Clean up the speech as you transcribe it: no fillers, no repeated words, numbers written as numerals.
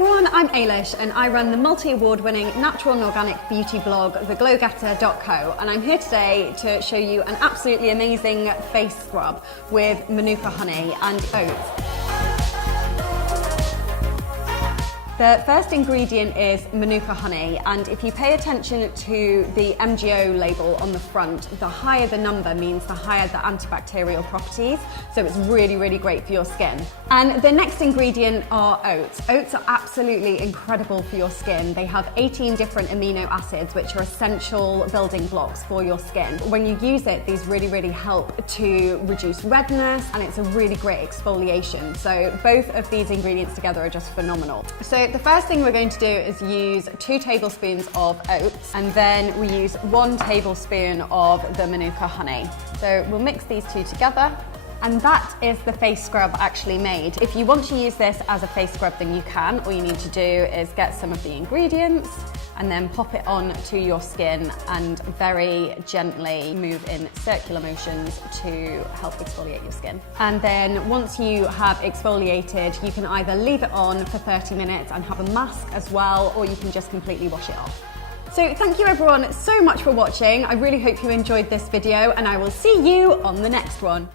everyone, I'm Ailish and I run the multi-award-winning natural and organic beauty blog, theglowgetter.co, and I'm here today to show you an absolutely amazing face scrub with Manuka honey and oats. The first ingredient is Manuka honey, and if you pay attention to the MGO label on the front, the higher the number means the higher the antibacterial properties, so it's really, really great for your skin. And the next ingredient are oats. Oats are absolutely incredible for your skin. They have 18 different amino acids, which are essential building blocks for your skin. When you use it, these really, really help to reduce redness, and it's a really great exfoliation. So both of these ingredients together are just phenomenal. So the first thing we're going to do is use 2 tablespoons of oats, and then we use 1 tablespoon of the Manuka honey. So we'll mix these 2 together, and that is the face scrub actually made. If you want to use this as a face scrub, then you can. All you need to do is get some of the ingredients and then pop it on to your skin and very gently move in circular motions to help exfoliate your skin. And then once you have exfoliated, you can either leave it on for 30 minutes and have a mask as well, or you can just completely wash it off. So thank you everyone so much for watching. I really hope you enjoyed this video, and I will see you on the next one.